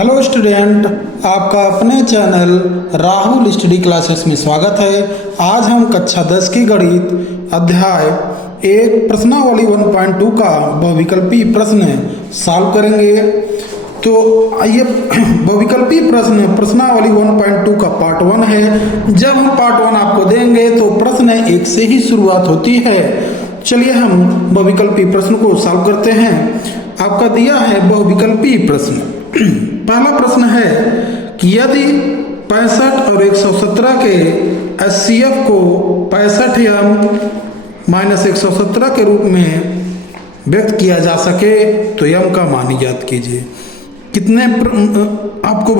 Hello student, आपका अपने channel Rahul study classes में स्वागत है। आज हम कक्षा 10 की गणित अध्याय 1 प्रश्नावली 1.2 का बहुविकल्पी प्रश्न सॉल्व करेंगे। तो ये बहुविकल्पी प्रश्नावली 1.2 का पार्ट 1 है। जब हम पार्ट 1 आपको देंगे तो प्रश्न 1 से ही शुरुआत होती है। चलिए हम बहुविकल्पी प्रश्न को सॉल्व करते हैं। आपका दिया है बहुविकल्पी प्रश्न। पहला प्रश्न है कि यदि 65 और 117 के HCF को 65m-117 के रूप में व्यक्त किया जा सके तो m का मान ज्ञात कीजिए। कितने आपको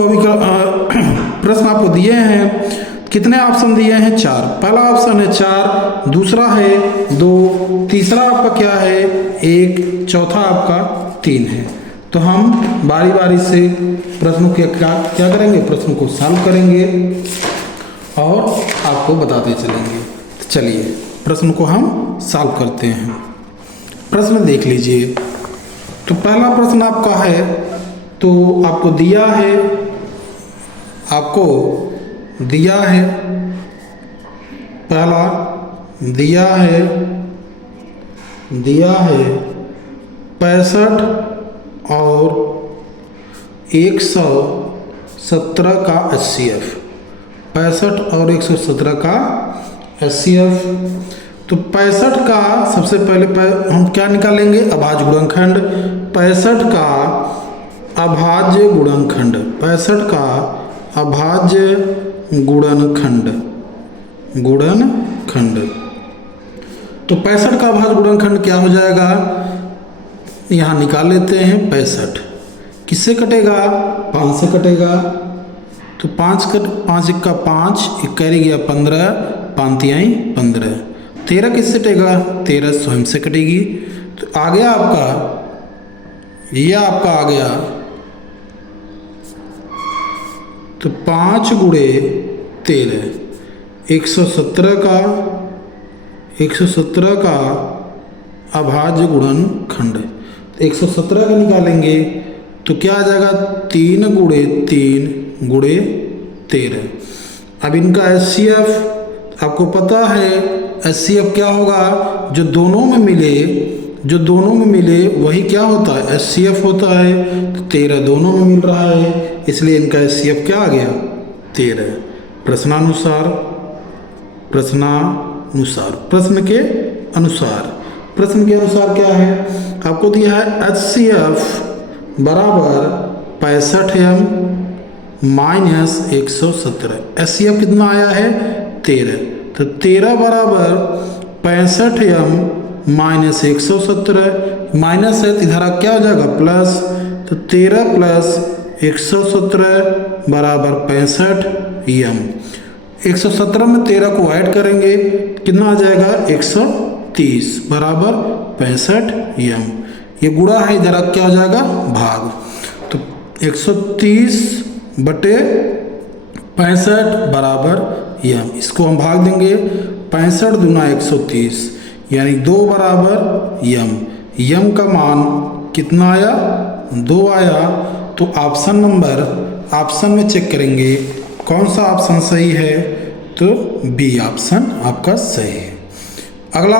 प्रश्न आपको दिए हैं, कितने ऑप्शन दिए हैं? 4। पहला ऑप्शन है 4, दूसरा है 2, तीसरा आपका क्या है 1, चौथा आपका 3 है। तो हम बारी बारी से प्रश्नों के क्या करेंगे, प्रश्नों को सॉल्व करेंगे और आपको बताते चलेंगे। चलिए प्रश्न को हम सॉल्व करते हैं। प्रश्न देख लीजिए। तो पहला प्रश्न आपका है, तो आपको दिया है पहला दिया है 65 और 117 का HCF, 65 और 117 का HCF। तो 65 का सबसे पहले हम क्या निकालेंगे? अभाज्य गुणनखंड। 65 का अभाज्य गुणनखंड, 65 का अभाज्य गुणनखंड। तो 65 का अभाज्य गुणनखंड क्या हो जाएगा? यहाँ निकाल लेते हैं। 65 किससे कटेगा? 5 से कटेगा। तो 5 1 का 5, 1 कैरी गया 15, 5 तिहाई 15। 13 किससे कटेगा? 13 स्वयं से कटेगी। तो आ गया आपका, ये आपका आ गया। तो 5 गुणे 13, 117 का अभाज्य गुणनखंड। 117 का निकालेंगे तो क्या आ जाएगा? 3 गुणे 3 गुणे 13। अब इनका HCF आपको पता है, HCF क्या होगा? जो दोनों में मिले वही क्या होता है? HCF होता है। तो 13 दोनों में मिल रहा है, इसलिए इनका HCF क्या आ गया? 13। प्रश्नानुसार प्रश्न के अनुसार क्या है? आपको दिया है HCF बराबर 65m-117। HCF कितना आया है? 13। तो 13 बराबर 65m-117, माइनस है तो इधर क्या हो जाएगा? प्लस। तो 13 प्लस 117 बराबर 65m। 117 में 13 को ऐड करेंगे, कितना आ जाएगा? 130 बराबर 65m। ये गुणा है, इधर क्या हो जाएगा? भाग। तो 130 बटे 65 बराबर m। इसको हम भाग देंगे। 65 दूना 130 यानी 2 बराबर m। m का मान कितना आया? 2 आया। तो ऑप्शन में चेक करेंगे कौन सा ऑप्शन सही है। तो बी ऑप्शन आपका सही है। अगला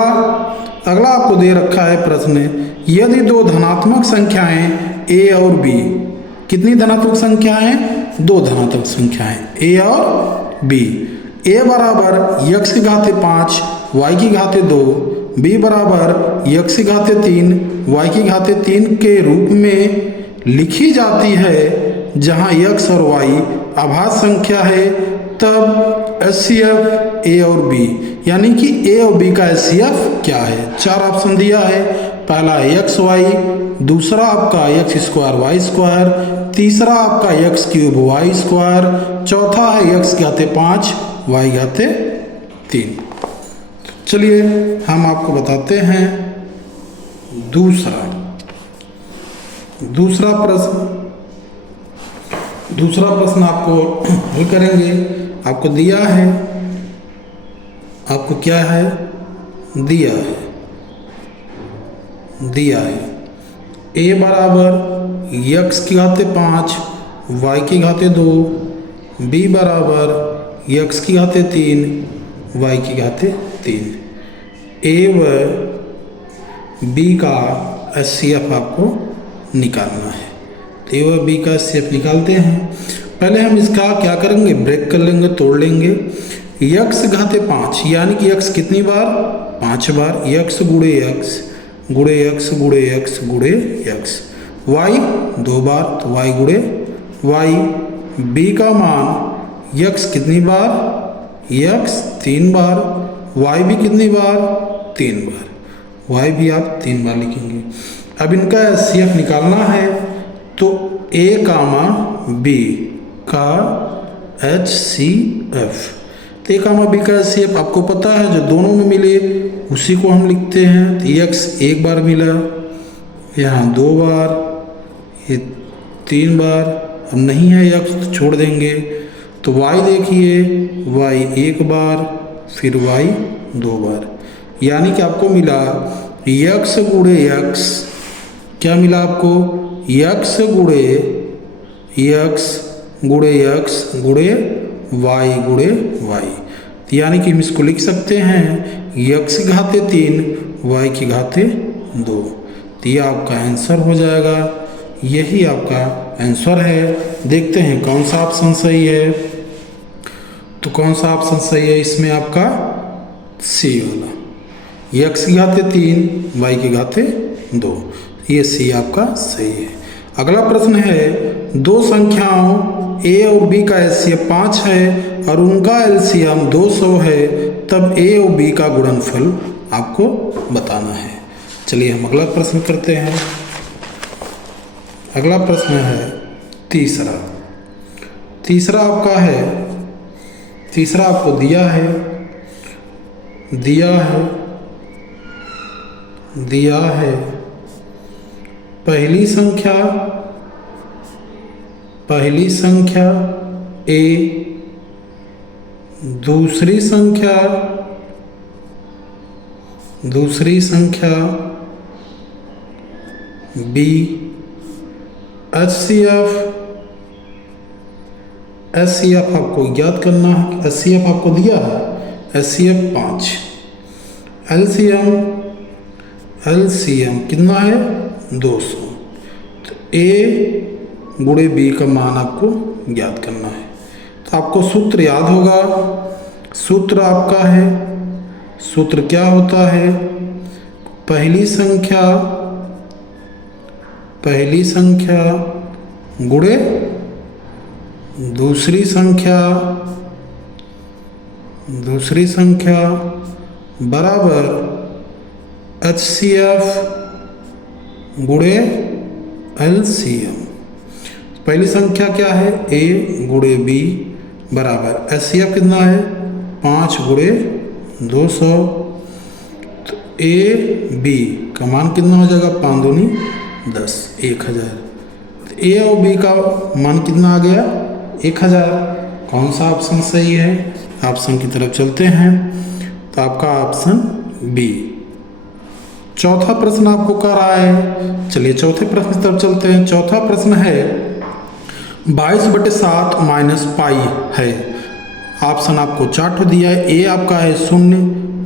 आपको दे रखा है प्रश्न, यदि 2 धनात्मक संख्याएं a और b, कितनी धनात्मक संख्याएं? 2 धनात्मक संख्याएं a और b। a बराबर x की घाते 5 y की घाते 2, b बराबर x की घाते 3 y की घाते 3 के रूप में लिखी जाती है, जहां x और y अभाज्य संख्या है, तब HCF a और b, यानी कि a और b का HCF क्या है? 4 ऑप्शन दिया है। पहला x y, दूसरा आपका x स्क्वायर y स्क्वायर, तीसरा आपका x क्यूब y स्क्वायर, चौथा है x घाते 5 y घाते 3। चलिए हम आपको बताते हैं दूसरा प्रश्न आपको हल करेंगे। आपको दिया है, आपको क्या है? दिया है a बराबर x की घाते 5 y की घाते 2, b बराबर x की घाते 3, y की घाते 3। a व b का HCF आपको निकालना है। तो a व b का HCF निकालते हैं। पहले हम इसका क्या करेंगे, ब्रेक कर लेंगे, तोड़ लेंगे। x घाते 5 यानी कि x कितनी बार, 5 बार, x गुणे x गुणे x गुणे x गुणे x, y 2 बार तो y गुणे y, b का मान x कितनी बार, x 3 बार, y भी कितनी बार, 3 बार, y भी आप 3 बार लिखेंगे। अब इनका HCF निकालना है तो a कामा b का HCF, तो a कामा b का HCF आपको पता है, जो दोनों में मिले उसी को हम लिखते हैं। तो x 1 बार मिला, यहाँ 2 बार, ये 3 बार, अब नहीं है x तो छोड़ देंगे। तो y देखिए, y 1 बार, फिर y 2 बार, यानी कि आपको मिला x गुणे x, क्या मिला आपको, x गुणे x गुणे x गुणे y गुणे y, यानी कि हम इसको लिख सकते हैं x की घाते 3, y की घाते 2। तो ये आपका आंसर हो जाएगा, यही आपका आंसर है। देखते हैं कौन सा ऑप्शन सही है। तो कौन सा ऑप्शन सही है इसमें, आपका सी वाला, x की घाते 3, y की घाते 2, ये सी आपका सही है। अगला प्रश्न है, दो संख्याओं a और b का HCF 5 है और उनका LCM 200 है, तब a और b का गुणनफल आपको बताना है। चलिए हम अगला प्रश्न करते हैं। अगला प्रश्न है तीसरा। तीसरा आपका है, तीसरा आपको दिया है पहली संख्या a, दूसरी संख्या b, HCF आपको ज्ञात करना है। HCF आपको दिया है, HCF 5, LCM कितना है, 200। तो a गुणे b का मान आपको ज्ञात करना है। तो आपको सूत्र याद होगा, सूत्र आपका है, सूत्र क्या होता है, पहली संख्या गुणे दूसरी संख्या बराबर HCF गुणे LCM। पहली संख्या क्या है, a गुणे b बराबर HCF कितना है, 5 गुणे 200। तो a b का मान कितना हो जाएगा, 5 दूनी 10, 1000। तो a और b का मान कितना आ गया, 1000। कौन सा ऑप्शन सही है, ऑप्शन की तरफ चलते हैं। तो आपका ऑप्शन बी। चौथा प्रश्न आपको कर रहा है, चलिए चौथे प्रश्न की तरफ चलते हैं। चौथा प्रश्न है 22/7 माइनस पाई है। ऑप्शन आपको चार्ट दिया है, ए आपका है 0,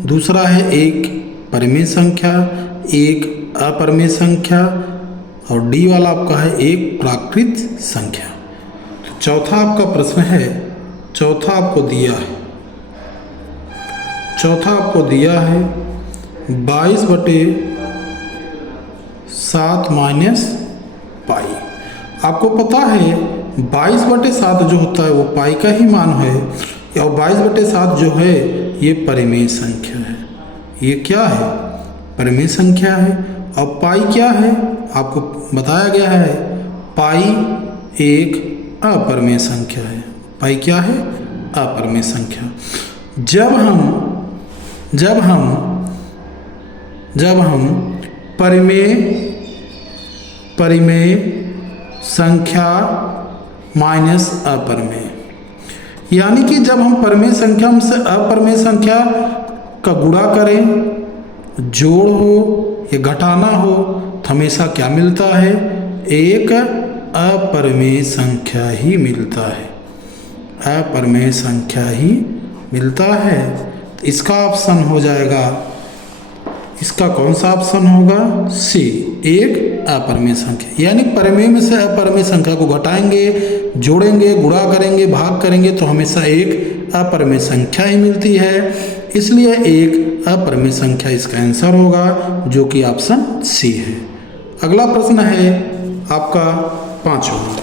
दूसरा है एक परिमेय संख्या, एक अपरिमेय संख्या, और डी वाला आपका है एक प्राकृत संख्या। तो चौथा आपका प्रश्न है, चौथा आपको दिया है 22/7 माइनस पाई। आपको पता है 22/7 जो होता है वो पाई का ही मान है, और 22/7 जो है ये परिमेय संख्या है। ये क्या है, परिमेय संख्या है। और पाई क्या है, आपको बताया गया है, पाई एक अपरिमेय संख्या है। पाई क्या है, अपरिमेय संख्या। जब हम परिमेय संख्या माइनस अपरिमेय, यानी कि जब हम परिमेय संख्या से अपरिमेय संख्या का गुणा करें, जोड़ हो या घटाना हो, तो हमेशा क्या मिलता है, एक अपरिमेय संख्या ही मिलता है, अपरिमेय संख्या ही मिलता है। तो इसका ऑप्शन हो जाएगा, इसका कौन सा ऑप्शन होगा? सी, एक अपरिमेय संख्या। यानी परिमेय में से अपरिमेय संख्या को घटाएंगे, जोड़ेंगे, गुणा करेंगे, भाग करेंगे तो हमेशा एक अपरिमेय संख्या ही मिलती है, इसलिए एक अपरिमेय संख्या इसका आंसर होगा, जो कि ऑप्शन सी है। अगला प्रश्न है आपका पांचवा।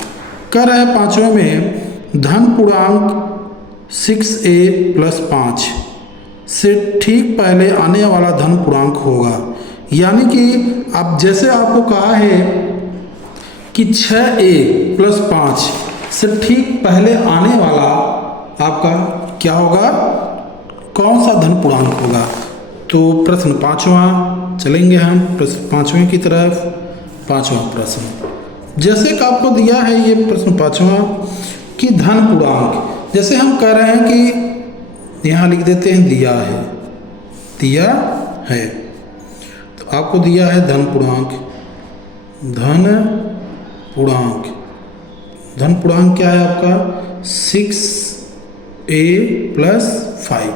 कह रहा है पांचवें में धन पूर्णांक 6a + 5 से ठीक पहले आने वाला धन पूर्णांक होगा। यानी कि आप जैसे आपको कहा है कि 6a + 5 से ठीक पहले आने वाला आपका क्या होगा, कौन सा धन पूर्णांक होगा। तो प्रश्न पांचवा चलेंगे हम प्रश्न पांचवें की तरफ। पांचवा प्रश्न जैसे कि आपको दिया है ये प्रश्न पांचवा कि धन पूर्णांक, जैसे हम कह रहे हैं कि यहाँ लिख देते हैं दिया है, दिया है, तो आपको दिया है धन पूर्णांक, धन पूर्णांक, धन पूर्णांक क्या है आपका 6a + 5।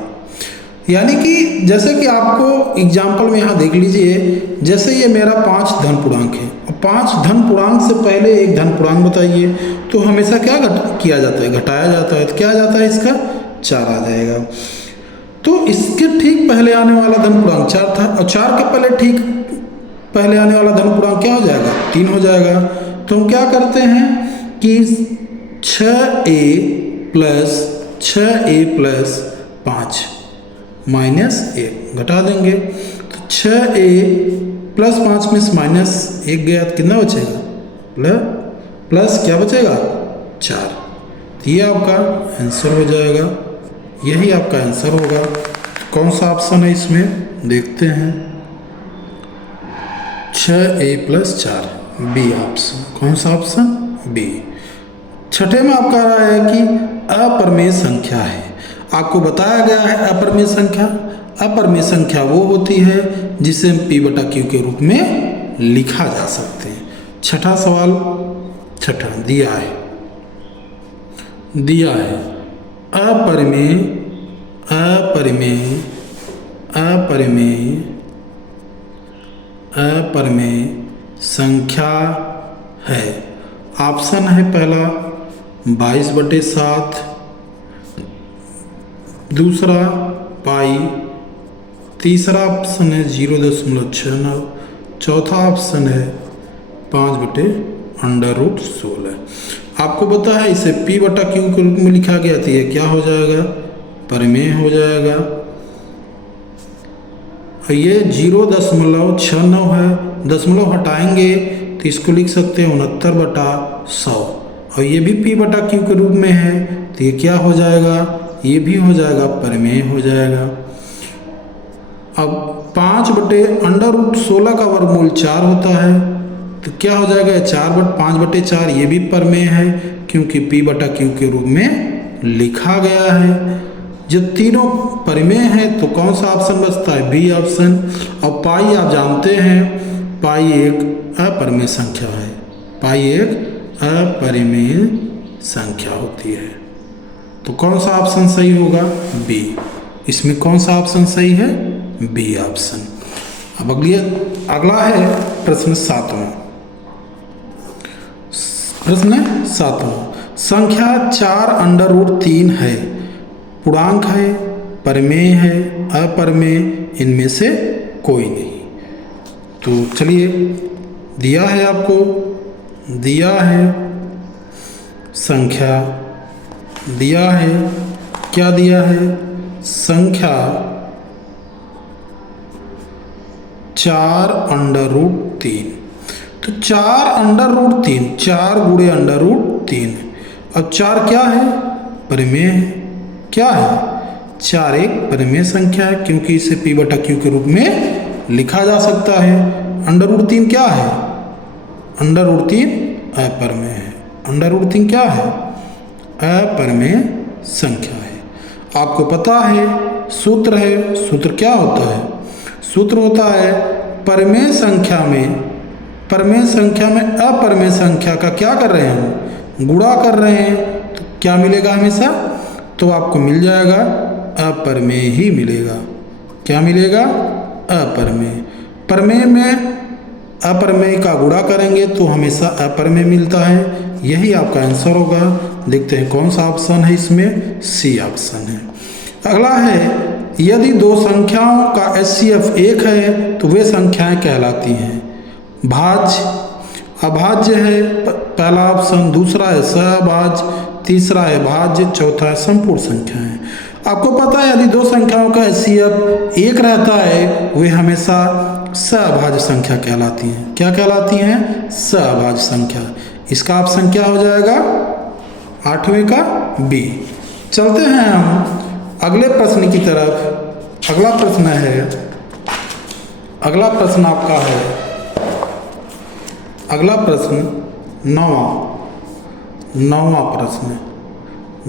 यानी कि जैसे कि आपको एग्जाम्पल में यहाँ देख लीजिए, जैसे ये मेरा 5 धन पूर्णांक है, 5 धन पूर्णांक से पहले एक धन पूर्णांक बताइए, तो हमेशा क्या किया जाता है, घटाया जाता है, तो क्या आ जाता है इसका 4 आ जाएगा। तो इसके ठीक पहले आने वाला धन पूर्णांक 4 था, और 4 के पहले ठीक पहले आने वाला धन पूर्णांक क्या हो जाएगा, 3 हो जाएगा। तो हम क्या करते हैं कि 6a + 5 -1 घटा देंगे, तो 6a + 5 में से -1 गया तो कितना बचेगा, प्लस क्या बचेगा 4। तो ये आपका आंसर हो जाएगा, यही आपका आंसर होगा। कौन सा ऑप्शन है इसमें देखते हैं, 6a + 4 बी ऑप्शन। कौन सा ऑप्शन, बी। छठे में आपका रहा है कि अपरिमेय संख्या है, आपको बताया गया है अपरिमेय संख्या। अपरिमेय संख्या वो होती है जिसे p/q के रूप में लिखा जा सकते हैं। छठा सवाल, छठा दिया है अपरिमेय अपरिमेय अपरिमेय अपरिमेय संख्या है। ऑप्शन है पहला 22/7, दूसरा पाई, तीसरा ऑप्शन है 0.69, चौथा ऑप्शन है 5/√16। आपको पता है इसे p/q के रूप में लिखा गया था, ये क्या हो जाएगा, परिमेय हो जाएगा। ये 0.69 है, दशमलव हटाएंगे तो इसको लिख सकते हैं 69/100, और ये भी p/q के रूप में है, तो ये क्या हो जाएगा, ये भी हो जाएगा परिमेय हो जाएगा। अब 5/√16 का वर्गमूल 4 होता है, तो क्या हो जाएगा 5/4, ये भी परिमेय है क्योंकि p/q के रूप में लिखा गया है। जब तीनों परिमेय हैं तो कौन सा ऑप्शन बचता है, बी ऑप्शन। और पाई आप जानते हैं, पाई एक अपरिमेय संख्या है, पाई एक अपरिमेय संख्या होती है। तो कौन सा ऑप्शन सही होगा, बी। इसमें कौन सा ऑप्शन सही है, बी ऑप्शन। अब अगला है प्रश्न 7वां। प्रश्न 7वां, संख्या 4√3 है, पूर्णांक है, परिमेय है, अपरिमेय, इनमें से कोई नहीं। तो चलिए दिया है आपको, दिया है संख्या, दिया है क्या दिया है, संख्या 4√3। तो 4√3, 4 × √3। अब 4 क्या है, परिमेय है, क्या है 4 एक परिमेय संख्या है क्योंकि इसे p/q के रूप में लिखा जा सकता है। √3 क्या है, √3 अपरिमेय है, √3 क्या है, अपरिमेय संख्या है। आपको पता है सूत्र है, सूत्र क्या होता है, सूत्र होता है परिमेय संख्या में परमेय संख्या में अपरमेय संख्या का क्या कर रहे हैं हम, गुणा कर रहे हैं, तो क्या मिलेगा हमेशा, तो आपको मिल जाएगा अपरमेय ही मिलेगा। क्या मिलेगा, अपरमेय। परमेय में अपरमेय का गुणा करेंगे तो हमेशा अपरमेय मिलता है। यही आपका आंसर होगा। देखते हैं कौन सा ऑप्शन है इसमें, सी ऑप्शन है। अगला है, यदि दो संख्याओं का HCF 1 है तो वे संख्याएं कहलाती हैं भाज्य, अभाज्य है पहला ऑप्शन, दूसरा है सहभाज्य, तीसरा है भाज्य, चौथा है संपूर्ण संख्याएं। आपको पता है यदि दो संख्याओं का HCF 1 रहता है वे हमेशा सहभाज्य संख्या कहलाती हैं। क्या कहलाती हैं, सहभाज्य संख्या। इसका ऑप्शन क्या हो जाएगा, 8वें का बी। चलते हैं हम अगले प्रश्न की तरफ। अगला प्रश्न है, अगला प्रश्न आपका है, अगला प्रश्न नौवां प्रश्न,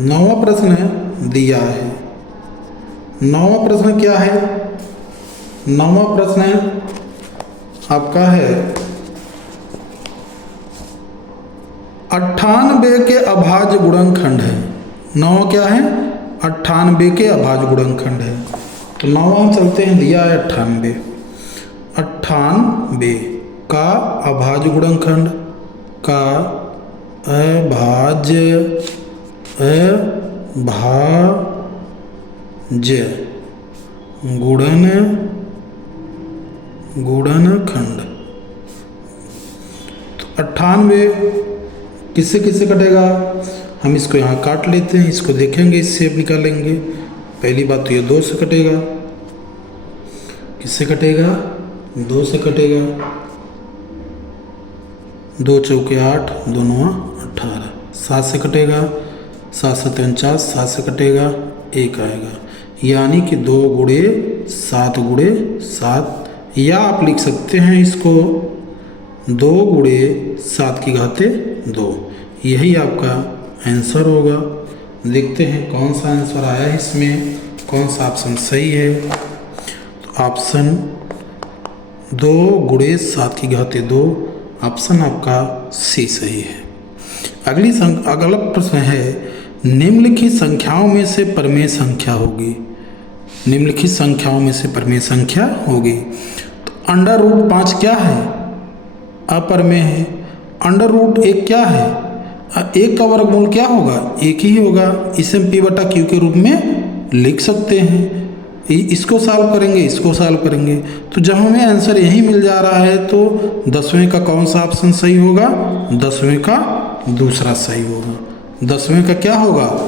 नौवां प्रश्न दिया है। नौवां प्रश्न क्या है, नौवां प्रश्न आपका है 98 के अभाज्य गुणनखंड है। नौवां क्या है, 98 के अभाज्य गुणनखंड है। तो नौवां चलते हैं, दिया है 98, 98 का अभाज्य गुणनखंड का अभाज्य गुणनखंड। तो 98 किससे किससे कटेगा, हम इसको यहाँ काट लेते हैं, इसको देखेंगे, इससे निकालेंगे। पहली बात तो ये 2 से कटेगा, किससे कटेगा, 2 से कटेगा, 2 चौके 8, 2 9 18, 7 से कटेगा, 7 7 49, 7 से कटेगा, 1 आएगा, यानी कि 2 गुणे 7 गुणे 7, या आप लिख सकते हैं इसको 2 गुणे 7 की घाते 2। यही आपका आंसर होगा। देखते हैं कौन सा आंसर आया है इसमें, कौन सा ऑप्शन सही है। तो ऑप्शन 2 गुणे 7 की घाते 2, ऑप्शन आपका सी सही है। अगला प्रश्न है, निम्नलिखित संख्याओं में से परमेय संख्या होगी। निम्नलिखित संख्याओं में से परमेय संख्या होगी। तो √5 क्या है, अपरमेय है। √1 क्या है, 1 का वर्गमूल क्या होगा, 1 ही होगा। इसे हम P/Q के रूप में लिख सकते हैं। इसको सॉल्व करेंगे, इसको सॉल्व करेंगे, तो जब हमें आंसर यही मिल जा रहा है तो 10वें का कौन सा ऑप्शन सही होगा, 10वें का दूसरा सही होगा। 10वें का क्या होगा,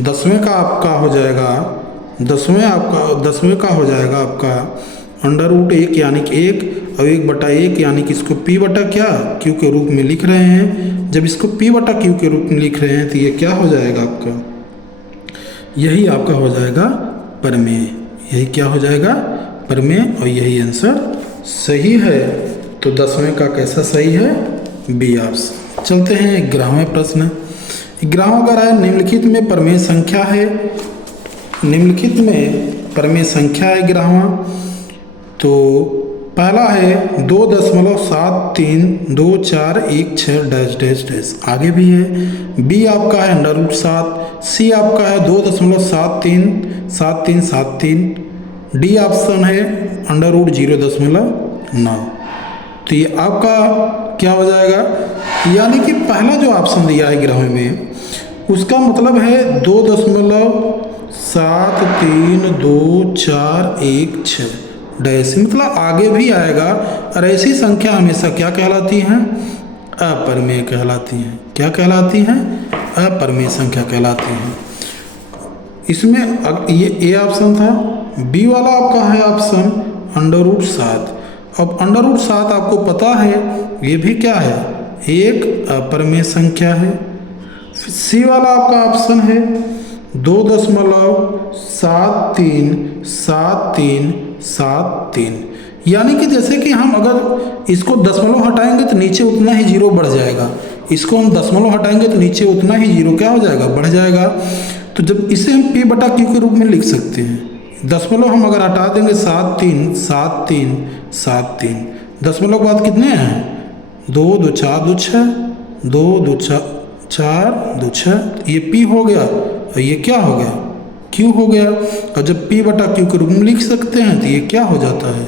10वें का आपका हो जाएगा, 10वें का हो जाएगा आपका √1 यानी कि 1 और 1/1 यानी कि इसको P/Q के रूप में लिख रहे हैं। जब इसको P/Q के रूप में लिख रहे हैं तो ये क्या हो जाएगा आपका, यही आपका हो जाएगा परमेय। यही क्या हो जाएगा, परमेय, और यही आंसर सही है। तो 10वें का कैसा सही है, बी ऑप्शन। चलते हैं 11वें प्रश्न। 11वां अगर है, निम्नलिखित में परमेय संख्या है। निम्नलिखित में परमेय संख्या है 11वां। तो पहला है 2.732416 आगे भी है। बी आपका है √7, सी आपका है 2.737373, डी ऑप्शन है √0.9। तो ये आपका क्या हो जाएगा, यानी कि पहला जो ऑप्शन दिया है 11वें में उसका मतलब है 2.732416 डैश, मतलब आगे भी आएगा। और ऐसी संख्या हमेशा क्या कहलाती हैं, अपरमेय कहलाती हैं। क्या कहलाती हैं, अपरमेय संख्या कहलाती हैं। इसमें ये ए ऑप्शन था। बी वाला आपका है ऑप्शन √7। अब √7 आपको पता है ये भी क्या है, एक अपरमेय संख्या है। सी वाला आपका ऑप्शन है 2.737373, यानी कि जैसे कि हम अगर इसको दशमलव हटाएंगे तो नीचे उतना ही जीरो बढ़ जाएगा, इसको हम दशमलव हटाएंगे तो नीचे उतना ही जीरो क्या हो जाएगा, बढ़ जाएगा। तो जब इसे हम P/Q के रूप में लिख सकते हैं। दशमलव हम अगर हटा देंगे 7 3 7 3 7 3, दशमलव के बाद कितने हैं 2 2 4 2 6, 2 2 4 2 6, ये P हो गया और ये क्या हो गया, Q हो गया। और जब P बटा Q के रूप में लिख सकते हैं तो ये क्या हो जाता है,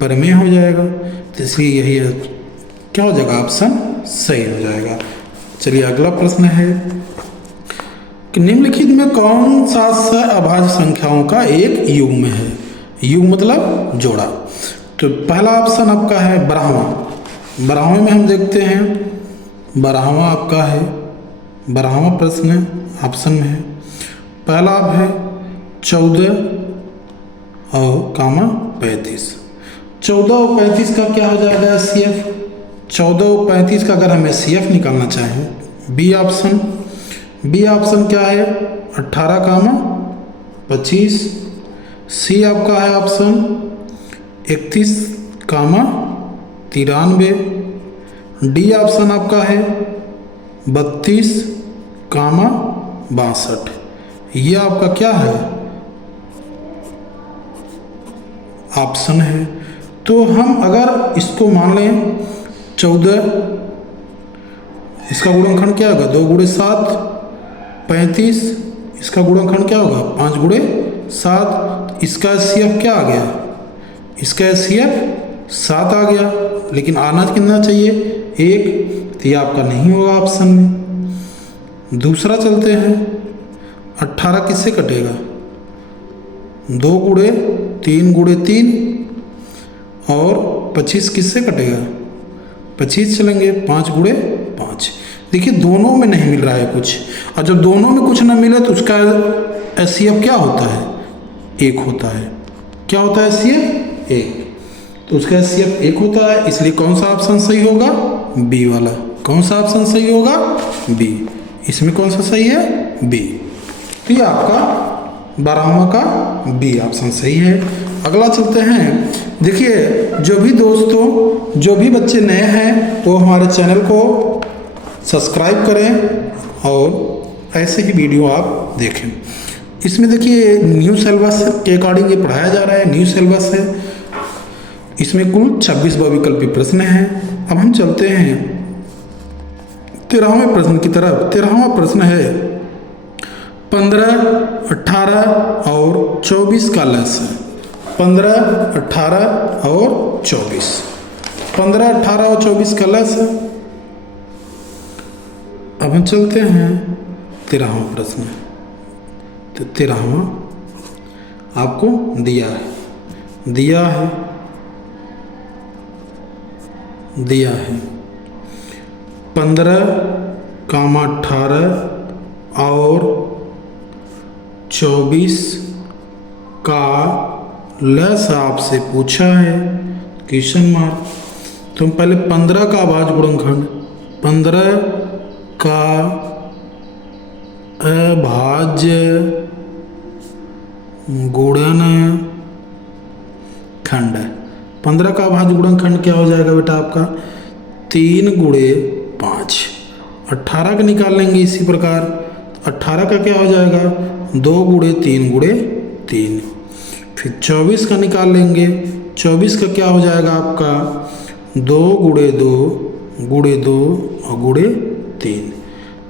प्रमेय हो जाएगा। तो इसलिए यही क्या हो जाएगा, ऑप्शन सही हो जाएगा। चलिए अगला प्रश्न है कि निम्नलिखित में कौन सा अभाज्य संख्याओं का एक युग्म है। युग्म मतलब जोड़ा। तो पहला ऑप्शन आपका है 12वां। 12वें में हम देखते हैं 12वां आपका है, 12वां प्रश्न ऑप्शन में है। पहला आप है 14 और 35। 14 और 35 का क्या हो जाएगा SCF। 14 और 35 का अगर हमें CF निकालना चाहें, बी ऑप्शन। बी ऑप्शन क्या है 18, 25। सी आपका है ऑप्शन 31, 93। डी ऑप्शन आपका है 32, 62। ये आपका क्या है ऑप्शन है। तो हम अगर इसको मान लें 14, इसका गुणनखंड क्या होगा 2 × 7, 35, इसका गुणनखंड क्या होगा 5 × 7। इसका SCF क्या आ गया, इसका SCF 7 आ गया, लेकिन आना कितना चाहिए 1, तो ये आपका नहीं होगा ऑप्शन में। दूसरा चलते हैं 18 किससे कटेगा 2 × 3 × 3, और 25 किससे कटेगा 25 चलेंगे 5 × 5। देखिए दोनों में नहीं मिल रहा है कुछ, और जब दोनों में कुछ ना मिले तो उसका SCF क्या होता है 1 होता है। क्या होता है SCF 1, तो उसका SCF 1 होता है। इसलिए कौन सा ऑप्शन सही होगा, बी वाला। कौन सा ऑप्शन सही होगा, बी। इसमें कौन सा सही है, बी। तो ये आपका 12वां का बी ऑप्शन सही है। अगला चलते हैं। देखिए जो भी दोस्तों, जो भी बच्चे नए हैं वो हमारे चैनल को सब्सक्राइब करें और ऐसे ही वीडियो आप देखें। इसमें देखिए न्यू सिलेबस के अकॉर्डिंग ये पढ़ाया जा रहा है, न्यू सिलेबस है। इसमें कुल 26 बहुविकल्पी प्रश्न हैं। अब हम चलते हैं 13वें प्रश्न की तरफ। 13वां प्रश्न है 15, 18 और 24 का लस है। 15, 18 और 24। 15, 18 और 24 का लस है। अब हम चलते हैं 13वां प्रश्न। तो 13वां आपको दिया है 15, 18 और 24 का लस आपसे पूछा है, क्वेश्चन मार्क। तो पहले 15 का अभाज्य गुणनखंड, 15 का अभाज्य गुणनखंड। 15 का अभाज्य गुणनखंड क्या हो जाएगा बेटा आपका 3 × 5। 18 का निकाल लेंगे इसी प्रकार। 18 का क्या हो जाएगा 2 × 3 × 3। फिर 24 का निकाल लेंगे। 24 का क्या हो जाएगा आपका 2 × 2 × 2 और × 3।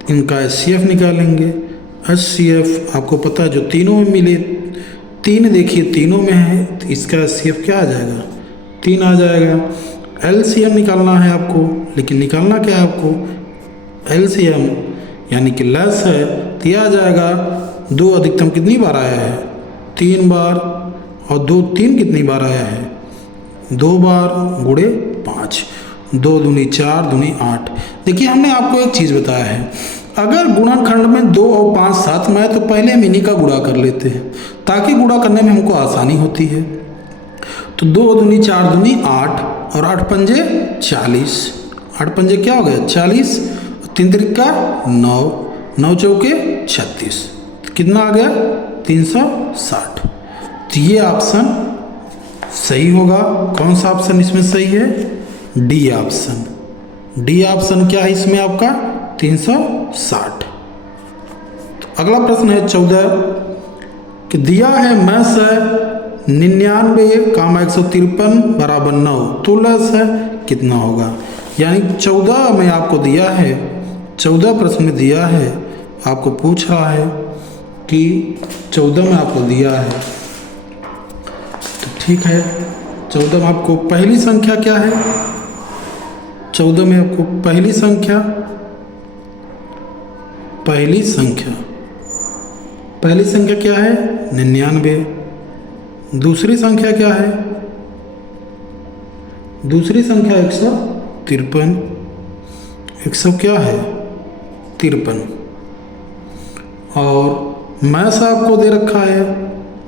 इनका SCF निकालेंगे। SCF आपको पता है जो तीनों में मिले, 3 देखिए तीनों में है, तो इसका SCF क्या आ जाएगा 3 आ जाएगा। LCM निकालना है आपको, लेकिन निकालना क्या है आपको LCM यानी कि लस है, तो यह आ जाएगा 2 अधिकतम कितनी बार आया है 3 बार, और 2 3 कितनी बार आया है 2 बार × 5। 2 दूनी 4 दूनी 8। देखिए हमने आपको एक चीज़ बताया है, अगर गुणनखंड में 2 और 5 साथ में है तो पहले हम इन्हीं का गुणा कर लेते हैं ताकि गुणा करने में हमको आसानी होती है। तो 2 दूनी 4 दूनी 8 और 8 पंजे 40। 8 पंजे क्या हो गया 40, 3 त्रिका 9, 9 चौके 36, कितना आ गया 360। तो ये ऑप्शन सही होगा। कौन सा ऑप्शन इसमें सही है, डी ऑप्शन। डी ऑप्शन क्या है इसमें आपका 360। तो अगला प्रश्न है 14 कि दिया है मैस है 99, 153 = 9, तो लस है कितना होगा। यानी 14 में आपको दिया है, 14 प्रश्न में दिया है, आपको पूछ रहा है कि 14 में आपको दिया है। तो ठीक है, 14 में आपको पहली संख्या क्या है? 14 में आपको पहली संख्या क्या है? 99। दूसरी संख्या क्या है? दूसरी संख्या 153। 100 क्या है? 53। और मैसा आपको दे रखा है,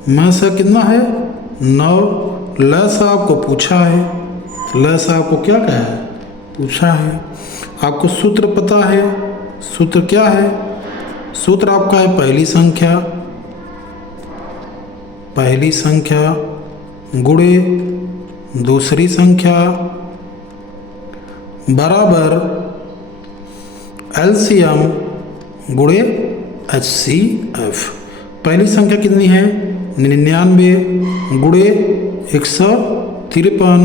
मैसा कितना है? 9। लसा आपको पूछा है, लसा आपको क्या कहा है? पूछा है। आपको सूत्र पता है, सूत्र क्या है? सूत्र आपका है पहली संख्या गुणे दूसरी संख्या बराबर एलसीएम गुणे HCF। पहली संख्या कितनी है? 99 गुणे 153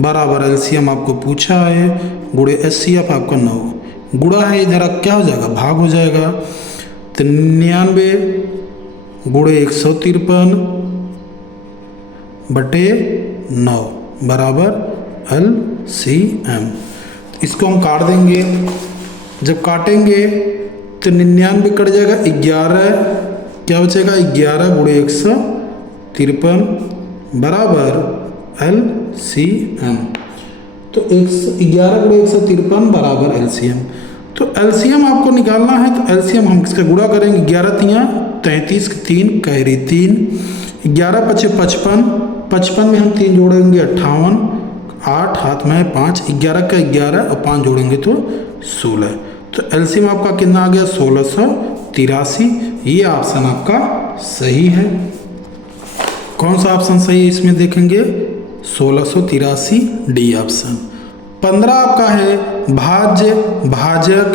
बराबर एलसीएम आपको पूछा है गुणे HCF आपका 9। गुणा है इधर क्या हो जाएगा? भाग हो जाएगा। तो 99 गुणे 153 बटे 9 बराबर LCM। इसको हम काट देंगे। जब काटेंगे तो 99 कट जाएगा, 11 क्या बचेगा? 11 गुणे 153 बराबर LCM। तो 11 गुणे 153 बराबर LCM। तो LCM आपको निकालना है, तो LCM हम किसका गुणा करेंगे? 11 तियाँ 33, 3 कैरी 3, 11 पचे 55, 55 में हम 3 जोड़ेंगे 58, 8 हाथ में 5, 11 का 11 और 5 जोड़ेंगे तो 16। तो LCM आपका कितना आ गया? 1683। ये ऑप्शन आपका सही है। कौन सा ऑप्शन सही है इसमें देखेंगे? 1683 डी ऑप्शन। 15 आपका है भाज्य, भाजक,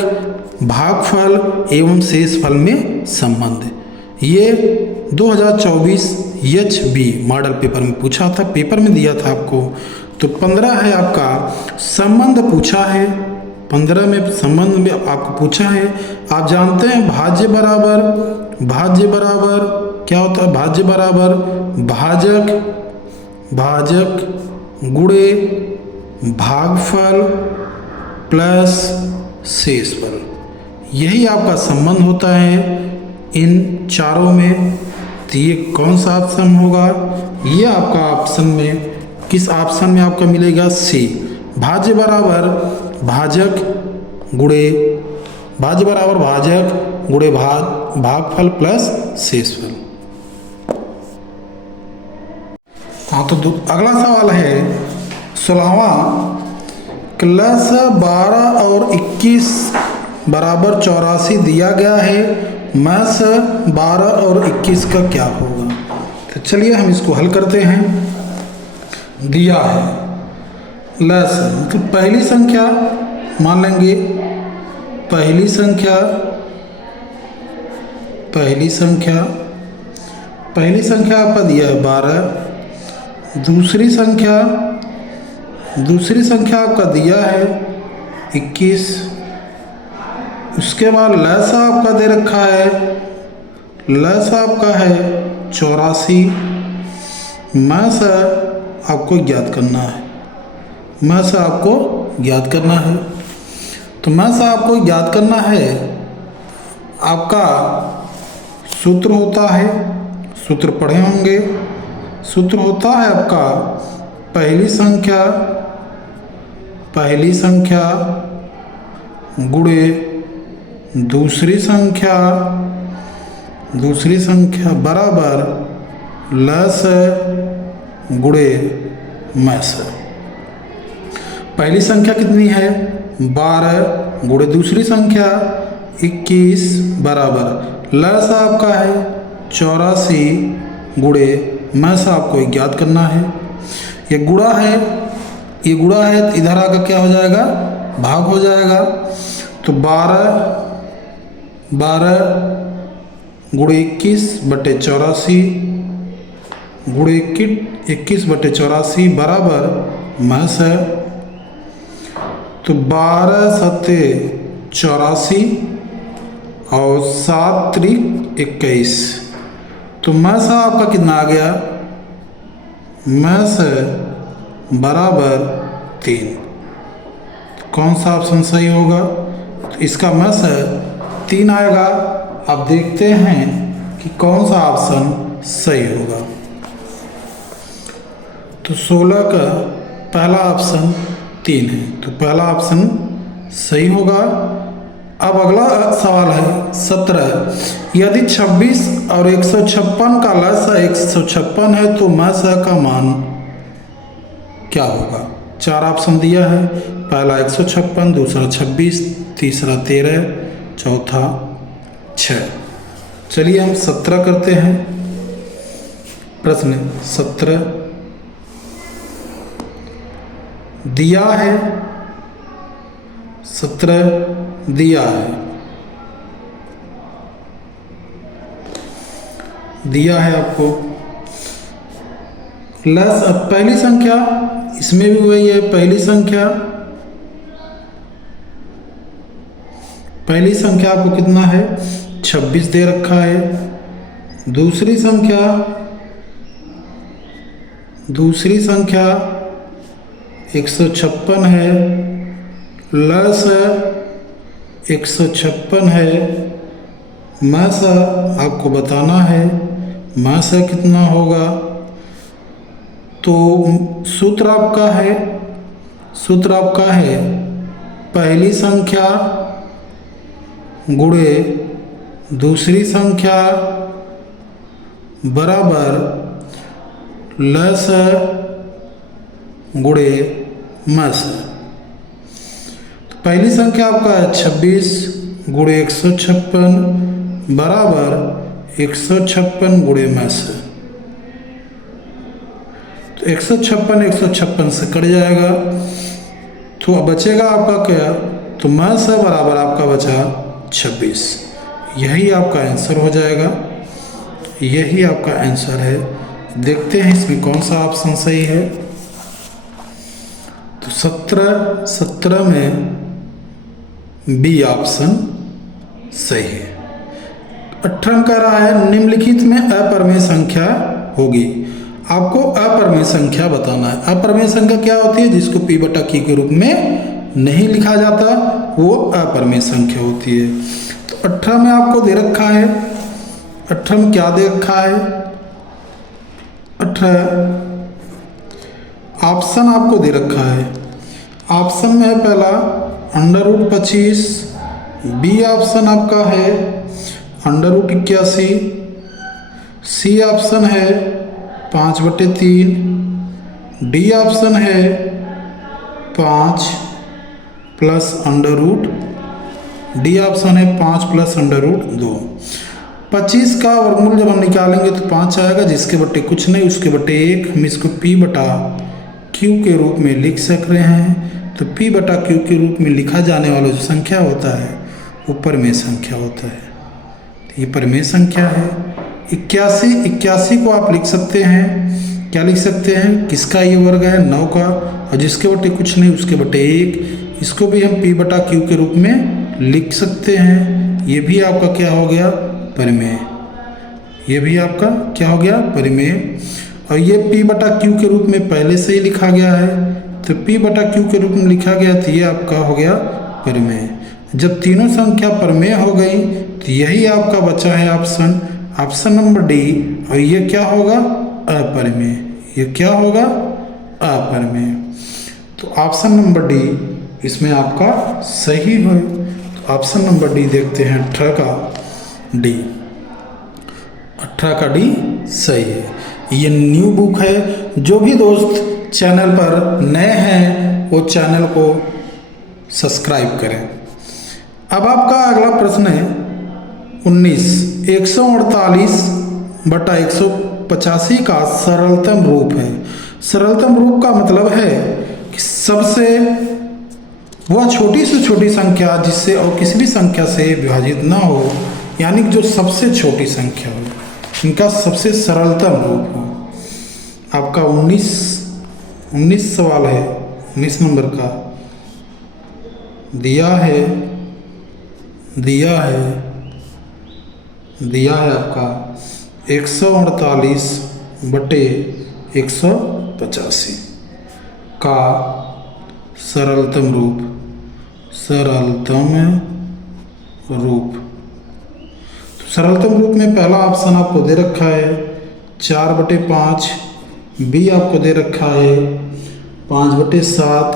भागफल एवं शेषफल में संबंध। ये 2024 HB मॉडल पेपर में पूछा था, पेपर में दिया था आपको। तो 15 है आपका संबंध पूछा है, 15 में संबंध में आपको पूछा है। आप जानते हैं भाज्य बराबर क्या होता है? भाज्य बराबर भाजक गुणे भागफल प्लस शेषफल। यही आपका संबंध होता है इन चारों में। तो ये कौन सा ऑप्शन होगा? ये आपका ऑप्शन में किस ऑप्शन में आपका मिलेगा? सी। भाज्य बराबर भाजक गुणे भागफल प्लस शेषफल। हाँ, तो अगला सवाल है 16वां। क्लास 12 और 21 बराबर 84 दिया गया है। मैस 12 और 21 का क्या होगा? तो चलिए हम इसको हल करते हैं। दिया है लस तो पहली संख्या मान लेंगे, पहली संख्या आपका दिया है 12। दूसरी संख्या आपका दिया है 21। उसके बाद लसा आपका दे रखा है, लसा आपका है 84। मैसा आपको ज्ञात करना है, मैसा आपको ज्ञात करना है। तो मैसा आपको ज्ञात करना है, आपका सूत्र होता है, सूत्र पढ़े होंगे। सूत्र होता है आपका पहली संख्या गुणे दूसरी संख्या बराबर लस गुणे मैस। पहली संख्या कितनी है? 12 गुणे दूसरी संख्या 21 बराबर लस आपका है 84 गुणे मैस आपको ज्ञात करना है। ये गुणा है, इधर आकर क्या हो जाएगा? भाग हो जाएगा। तो 12 गुणे 21 बटे 84 गुणे 21 बटे 84 बराबर मैस है। तो 12 सत्ते 84 और 7 त्रिक 21। तो मैस आपका कितना आ गया? मैस बराबर 3। तो कौन सा ऑप्शन सही होगा? तो इसका मैस 3 आएगा। अब देखते हैं कि कौन सा ऑप्शन सही होगा। तो 16 का पहला ऑप्शन 3 है, तो पहला ऑप्शन सही होगा। अब अगला सवाल है 17। यदि 26 और 156 का लसा 156 है तो मसा का मान क्या होगा? 4 ऑप्शन दिया है। पहला 156, दूसरा 26, तीसरा 13, चौथा 6। चलिए हम 17 करते हैं। प्रश्न 17 दिया है, 17 दिया है, दिया है आपको प्लस। अब पहली संख्या इसमें भी वही है। पहली संख्या आपको कितना है? 26 दे रखा है। दूसरी संख्या 156 है, प्लस 156 है। मैसा आपको बताना है मैसा कितना होगा। तो सूत्र आपका है पहली संख्या गुणे दूसरी संख्या बराबर लस गुणे मस। तो पहली संख्या आपका है 26 गुणे 156 बराबर 156 गुणे मस। तो 156 से कट जाएगा, तो अब बचेगा आपका क्या? तो मस बराबर आपका बचा 26। यही आपका आंसर हो जाएगा। यही आपका आंसर है। देखते हैं इसमें कौन सा ऑप्शन सही है। तो 17 में बी ऑप्शन सही है। 18 कह रहा है निम्नलिखित में अपरिमेय संख्या होगी। आपको अपरिमेय संख्या बताना है। अपरिमेय संख्या क्या होती है? जिसको p बटा q के रूप में नहीं लिखा जाता, वो अपरिमेय संख्या होती है। तो 18 में आपको दे रखा है, 18 में क्या दे रखा है? 18 ऑप्शन आपको दे रखा है। ऑप्शन में है पहला √25, बी ऑप्शन आपका है √81, सी ऑप्शन है 5/3, डी ऑप्शन है 5 प्लस √, डी ऑप्शन है 5 प्लस √2। 25 का वर्गमूल जब हम निकालेंगे तो 5 आएगा, जिसके बट्टे कुछ नहीं, उसके बट्टे 1। हम इसको p बटा q के रूप में लिख सक रहे हैं। तो p बटा q के रूप में लिखा जाने वाला जो संख्या होता है वो परिमेय संख्या होता है। तो ये परिमेय संख्या है। 81 को आप लिख सकते हैं, क्या लिख सकते हैं? किसका ये वर्ग है? 9 का, और जिसके बट्टे कुछ नहीं उसके बट्टे 1। इसको भी हम p बटा q के रूप में लिख सकते हैं। ये भी आपका क्या हो गया? परिमेय। ये भी आपका क्या हो गया? परिमेय। और ये p बटा q के रूप में पहले से ही लिखा गया है, तो p बटा q के रूप में लिखा गया, तो ये आपका हो गया परिमेय। जब तीनों संख्या परिमेय हो गई तो यही आपका बचा है ऑप्शन नंबर डी। और ये क्या होगा? अपरिमेय। ये क्या होगा? अपरिमेय। तो ऑप्शन नंबर डी इसमें आपका सही है। तो ऑप्शन नंबर डी देखते हैं, 18 का डी। 18 का डी सही है। ये न्यू बुक है। जो भी दोस्त चैनल पर नए हैं वो चैनल को सब्सक्राइब करें। अब आपका अगला प्रश्न है 19। 148/185 का सरलतम रूप है। सरलतम रूप का मतलब है कि सबसे वह छोटी से छोटी संख्या जिससे और किसी भी संख्या से विभाजित ना हो, यानी कि जो सबसे छोटी संख्या हो, इनका सबसे सरलतम रूप हो। आपका 19 सवाल है, 19 नंबर का। दिया है आपका 148 बटे 185 का सरलतम रूप। तो सरलतम रूप में पहला ऑप्शन आपको दे रखा है 4/5, बी आपको दे रखा है 5/7,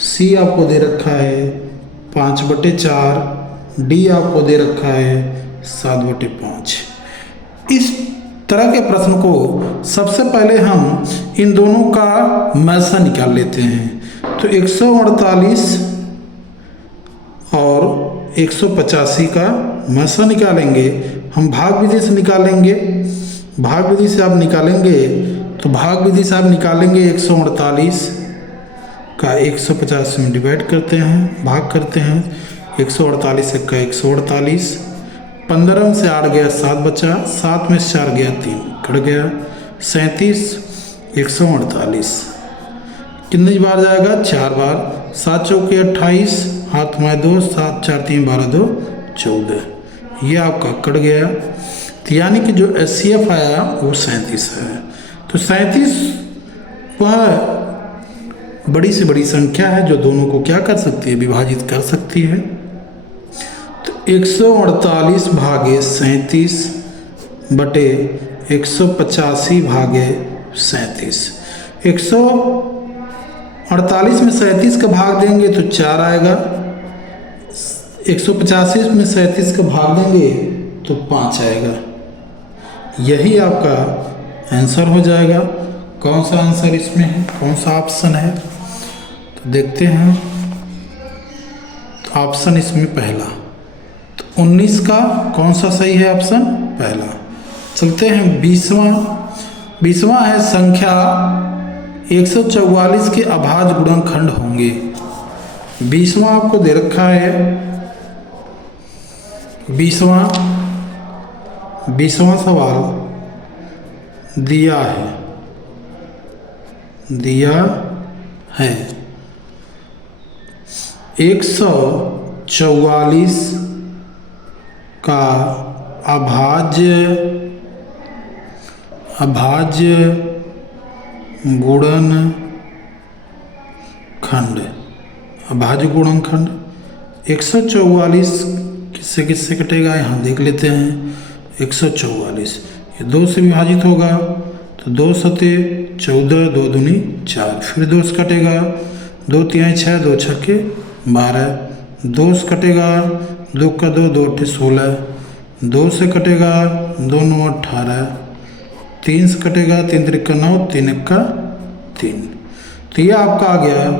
सी आपको दे रखा है 5/4, डी आपको दे रखा है 7/5। इस तरह के प्रश्न को सबसे पहले हम इन दोनों का मैसा निकाल लेते हैं। तो 148 और 185 का मैसा निकालेंगे हम, भाग विधि से निकालेंगे। भाग विधि से आप निकालेंगे तो भाग विधि से आप निकालेंगे 148 का 150 में डिवाइड करते हैं, भाग करते हैं। 148 का 148, 15 से 8 गया 7 बचा, 7 में 4 गया 3 कट गया 37। 148 कितनी बार जाएगा? 4 बार। 7 चौके 28, हाथ में 2, 7 4 3 12 2 14। ये आपका कट गया। तो यानी कि जो HCF आया वो 37 है। तो 37 वह बड़ी से बड़ी संख्या है जो दोनों को क्या कर सकती है? विभाजित कर सकती है। तो 148 भागे 37 बटे 185 भागे 37। 148 में 37 का भाग देंगे तो 4 आएगा। 185 में 37 का भाग देंगे तो 5 आएगा। यही आपका आंसर हो जाएगा। कौन सा आंसर इसमें है? कौन सा ऑप्शन है? तो देखते हैं। तो ऑप्शन इसमें पहला, तो 19 का कौन सा सही है? ऑप्शन पहला। चलते हैं 20वां है संख्या 144 के अभाज्य गुणनखंड होंगे। 20वां आपको दे रखा है। 20वां सवाल दिया है 144 का अभाज्य गुणनखंड। 144 किससे कटेगा? यहाँ देख लेते हैं। 144 ये 2 से विभाजित होगा तो 2 सते 14, 2 दूनी 4, फिर 2 से कटेगा, 2 तिहाई 6, 2 छक्के 12, 2 से कटेगा, 2 का 2, 2 8 16, 2 से कटेगा, 2 9 18, 3 से कटेगा, 3 3 9, 3 1 3। तो ये आपका आ गया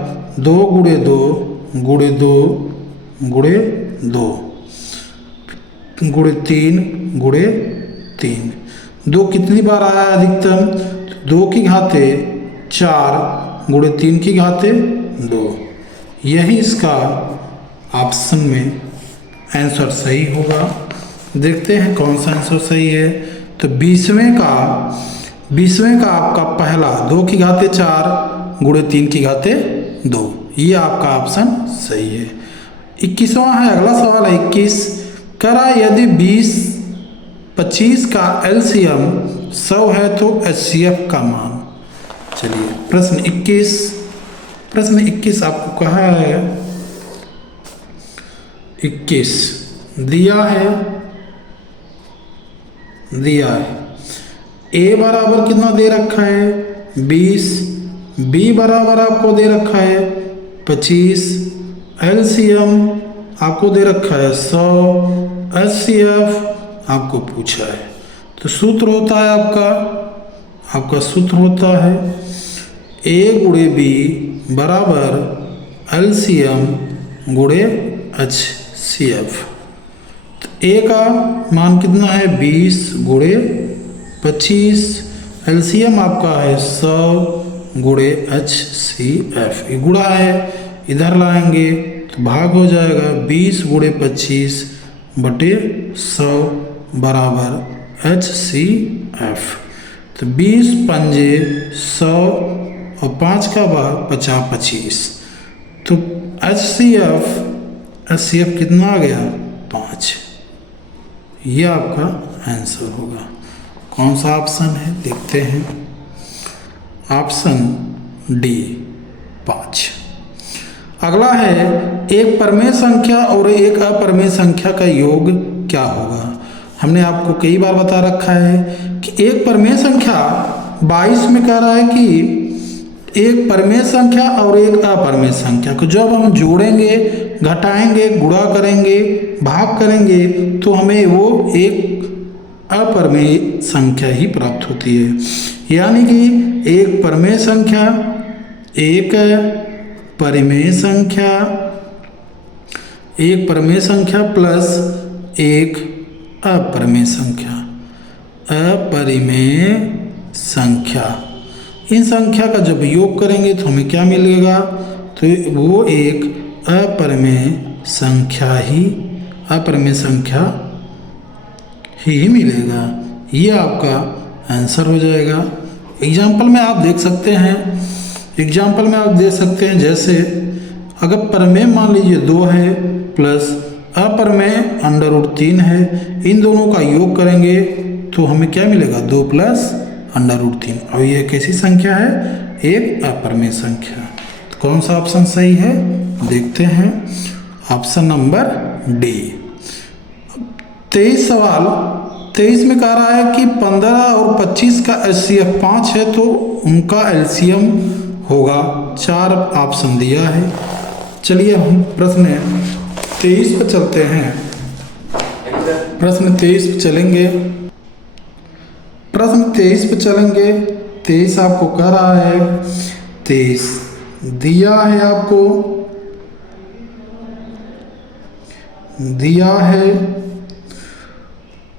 2 गुणे 2 गुणे 2 गुणे 2 गुणे 3 गुणे 3। 2 कितनी बार आया अधिकतम? 2 की घाते 4 गुणे 3 की घाते 2। यही इसका ऑप्शन में आंसर सही होगा। देखते हैं कौन सा आंसर सही है। तो 20वें का आपका पहला 2 की घाते 4 गुणे 3 की घाते 2, ये आपका ऑप्शन सही है। 21वां है, अगला सवाल है 21। करा यदि 25 का LCM 100 है तो HCF का मान। चलिए प्रश्न 21 आपको कहा है 21 दिया है A बराबर कितना दे रखा है? 20, B बराबर आपको दे रखा है 25, LCM आपको दे रखा है 100, HCF आपको पूछा है। तो सूत्र होता है आपका सूत्र होता है A गुणे B बराबर LCM गुणे HCF। तो A का मान कितना है? 20 गुणे 25, LCM आपका है 100 गुणे HCF। ये गुणा है, इधर लाएंगे तो भाग हो जाएगा 20 गुणे 25 बटे 100 बराबर HCF। तो 20 पंजे 100 और 5 का भाग 50 25। तो HCF HCF कितना आ गया 5। ये आपका आंसर होगा। कौन सा ऑप्शन है देखते हैं। Option D 5। अगला है एक परमेय संख्या और एक अपरमेय संख्या का योग क्या होगा। हमने आपको कई बार बता रखा है कि एक परमेय संख्या 22 में कह रहा है कि एक परमेय संख्या और एक अपरमेय संख्या को जब हम जोड़ेंगे, घटाएंगे, गुणा करेंगे, भाग करेंगे तो हमें वो एक अपरमेय संख्या ही प्राप्त होती है। यानी कि एक परमेय संख्या, एक परिमेय संख्या, एक परमेय संख्या प्लस एक अपरिमेय संख्या, अपरिमेय संख्या। इन संख्या का जब योग करेंगे तो हमें क्या मिलेगा, तो वो एक अपरिमेय संख्या ही मिलेगा। ये आपका आंसर हो जाएगा। एग्जाम्पल में आप देख सकते हैं, जैसे अगर परमेय मान लीजिए 2 है प्लस अपरमेय √3 है, इन दोनों का योग करेंगे तो हमें क्या मिलेगा 2 प्लस √3। और ये कैसी संख्या है, एक अपरमेय संख्या। तो कौन सा ऑप्शन सही है देखते हैं। Option number D. 23 सवाल 23 में कह रहा है कि 15 और 25 का HCF 5 है तो उनका LCM होगा। 4 ऑप्शन दिया है। चलिए हम प्रश्न 23 पर चलते हैं। प्रश्न 23 पर चलेंगे। 23 आपको कह रहा है 23 दिया है, आपको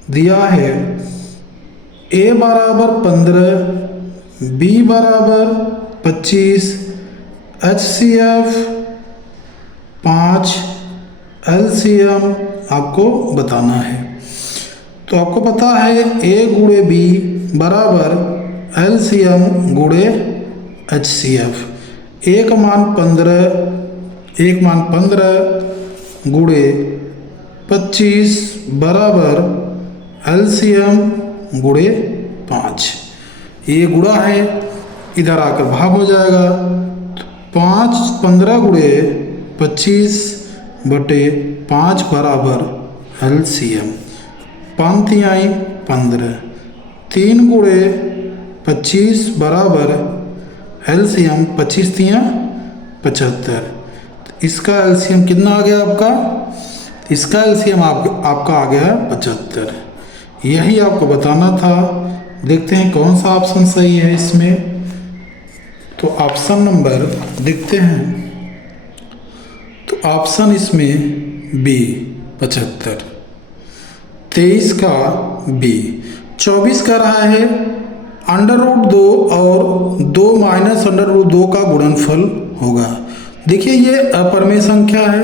दिया है A बराबर 15, B बराबर 25, HCF 5, LCM आपको बताना है। तो आपको पता है A गुणे B बराबर LCM गुणे HCF। एक मान 15 गुणे 25 बराबर LCM गुणे 5। ये गुणा है, इधर आकर भाग हो जाएगा। तो 15 गुणे 25 बटे 5 बराबर LCM। 5 तिहाई 15, 3 गुणे 25 बराबर LCM 25 तिया 75। इसका LCM कितना आ गया आपका, इसका LCM आपका आ गया 75। यही आपको बताना था। देखते हैं कौन सा ऑप्शन सही है इसमें। तो ऑप्शन नंबर देखते हैं। तो ऑप्शन इसमें बी 75। 23 का बी। 24 का रहा है √2 और 2 माइनस √2 का गुणनफल होगा। देखिए ये अपरिमेय संख्या है,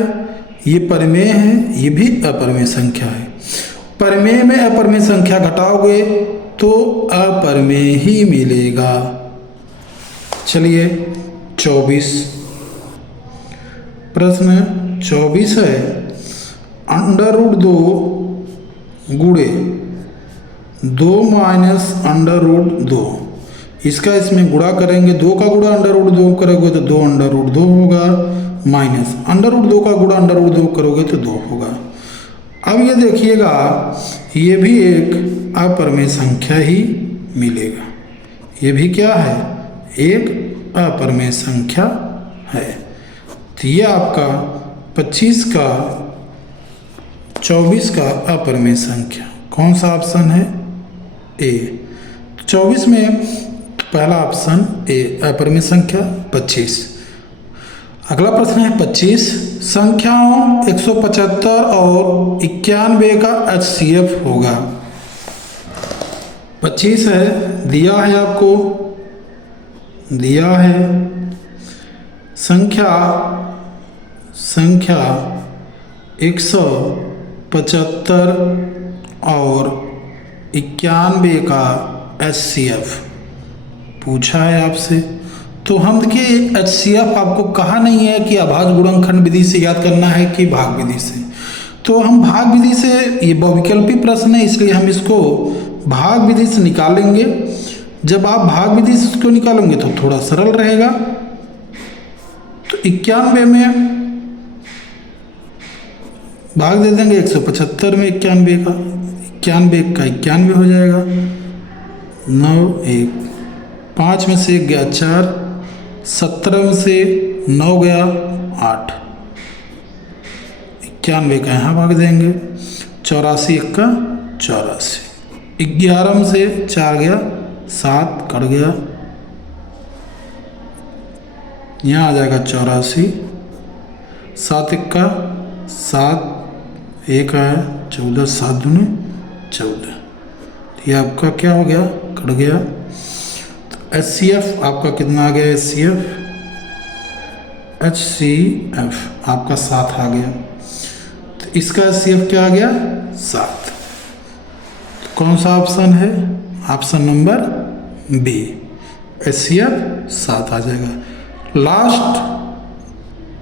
ये परिमेय है, ये भी अपरिमेय संख्या है। परिमेय में अपरिमेय संख्या घटाओगे तो अपरिमेय ही मिलेगा। चलिए 24 प्रश्न 24 है √2 गुणे 2 माइनस √2। इसका इसमें गुणा करेंगे, 2 का गुणा √2 करोगे तो 2 √2 होगा, माइनस √2 का गुणा √2 करोगे तो 2 होगा। अब ये देखिएगा ये भी एक अपरिमेय संख्या ही मिलेगा। ये भी क्या है, एक अपरिमेय संख्या है। तो ये आपका 25 का 24 का अपरिमेय संख्या। कौन सा ऑप्शन है, ए। 24 में पहला ऑप्शन ए अपरिमेय संख्या 25। अगला प्रश्न है 25 संख्याओं 175 और 91 का HCF होगा। 25 है, दिया है आपको, दिया है संख्या 175 और 91 का HCF पूछा है आपसे। तो हम देखिए HCF आपको कहा नहीं है कि अभाज्य गुणनखंड विधि से याद करना है कि भाग विधि से, तो हम भाग विधि से, ये बहुविकल्पी प्रश्न है इसलिए हम इसको भाग विधि से निकालेंगे। जब आप भाग विधि से इसको निकालेंगे तो थोड़ा सरल रहेगा। तो 91 में भाग दे देंगे 175 में 91 का, 91 का 91 हो जाएगा। 9 1 5 में से 1 गया 4, 17 में से 9 गया 8, 91 का यहाँ भाग देंगे। 84 1 का 84, 11 में से 4 गया 7, कट गया, यहाँ आ जाएगा 84, 7 1 का 7, 1 आया 14, 7 दूनी 14, ये आपका क्या हो गया, कट गया। तो HCF आपका कितना आ गया, HCF आपका 7 आ गया। तो इसका HCF क्या आ गया, 7। तो कौन सा ऑप्शन है, ऑप्शन नंबर बी, HCF 7 आ जाएगा। लास्ट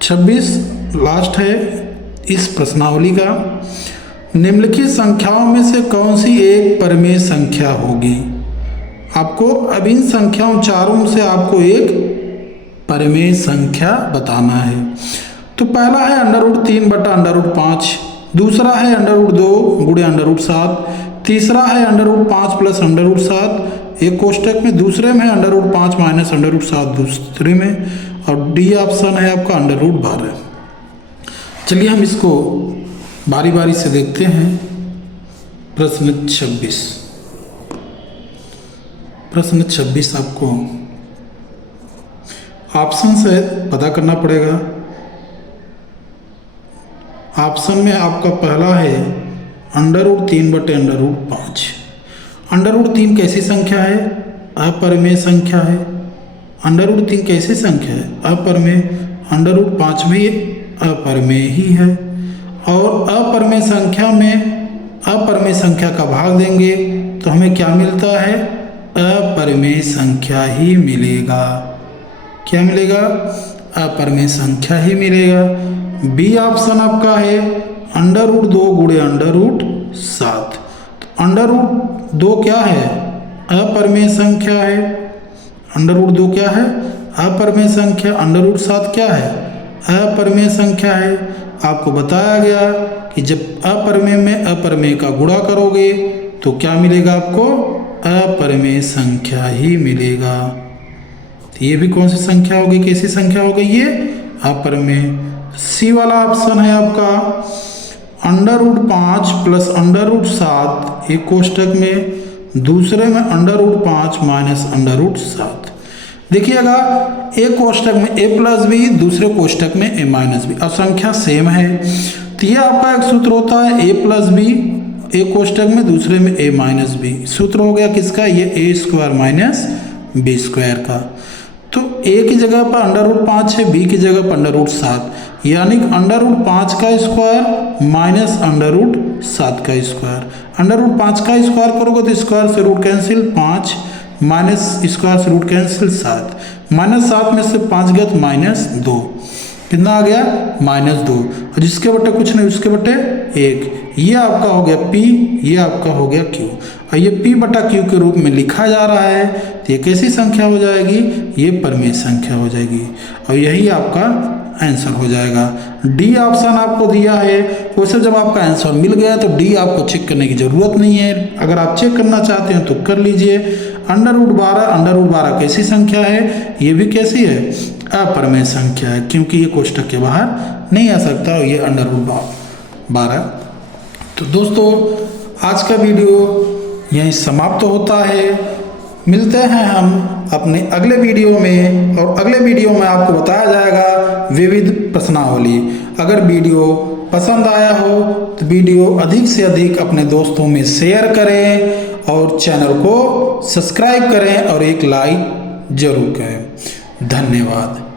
26 लास्ट है इस प्रश्नावली का। निम्नलिखित संख्याओं में से कौन सी एक परिमेय संख्या होगी। आपको अब इन संख्याओं चारों में से आपको एक परिमेय संख्या बताना है। तो पहला है √3 बटा √5, दूसरा है √2 गुणे √7, तीसरा है √5 प्लस √7 एक कोष्टक में, दूसरे में है √5 माइनस √7 दूसरे में, और डी ऑप्शन है आपका √12। चलिए हम इसको बारी बारी से देखते हैं। प्रश्न 26, प्रश्न 26 आपको ऑप्शन से पता करना पड़ेगा। ऑप्शन में आपका पहला है √3 बटे √5। √3 कैसी संख्या है, अपरिमेय संख्या है। √3 कैसी संख्या है, अपरिमेय। √5 भी अपरिमेय ही है, और अपरिमेय संख्या में अपरिमेय संख्या का भाग देंगे तो हमें क्या मिलता है, अपरिमेय संख्या ही मिलेगा। क्या मिलेगा, अपरिमेय संख्या ही मिलेगा। बी ऑप्शन आपका है √2 गुणे √7। तो √2 क्या है, अपरिमेय संख्या है। √2 क्या है, अपरिमेय संख्या। √7 क्या है, अपरिमेय संख्या है। आपको बताया गया कि जब अपरिमेय में अपरिमेय का गुणा करोगे तो क्या मिलेगा आपको, अपरिमेय संख्या ही मिलेगा। तो ये भी कौन सी संख्या होगी, कैसी संख्या हो गई, ये अपरिमेय। सी वाला ऑप्शन है आपका √5 प्लस √7 एक कोष्टक में, दूसरे में √5 माइनस √7। देखिएगा एक कोष्टक में a प्लस बी, दूसरे कोष्टक में a माइनस बी, और संख्या सेम है। तो ये आपका एक सूत्र होता है a प्लस बी, एक कोष्टक में दूसरे में a माइनस बी। सूत्र हो गया किसका, ये a² माइनस b² का। तो a की जगह पर √5 है, b की जगह पर √7, यानी √5 का स्क्वायर माइनस √7 का स्क्वायर। √5 का स्क्वायर करोगे तो स्क्वायर से रूट कैंसिल, 5 माइनस स्क्वायर से रूट कैंसिल 7, -7 में से 5 गया तो -2, कितना आ गया, -2, और जिसके बटे कुछ नहीं उसके बटे 1। ये आपका हो गया P, ये आपका हो गया Q, और ये P बटा Q के रूप में लिखा जा रहा है। तो ये कैसी संख्या हो जाएगी, ये परिमेय संख्या हो जाएगी, और यही आपका आंसर हो जाएगा। डी ऑप्शन आपको दिया है। वैसे जब आपका आंसर मिल गया तो डी आपको चेक करने की ज़रूरत नहीं है। अगर आप चेक करना चाहते हैं तो कर लीजिए। √12 कैसी संख्या है, ये भी कैसी है, अपरिमेय संख्या है, क्योंकि ये कोष्टक के बाहर नहीं आ सकता, और ये √12। तो दोस्तों आज का वीडियो यहीं समाप्त होता है। मिलते हैं हम अपने अगले वीडियो में, और अगले वीडियो में आपको बताया जाएगा विविध प्रश्नावली। अगर वीडियो पसंद आया हो तो वीडियो अधिक से अधिक अपने दोस्तों में शेयर करें, और चैनल को सब्सक्राइब करें, और एक लाइक जरूर करें। धन्यवाद।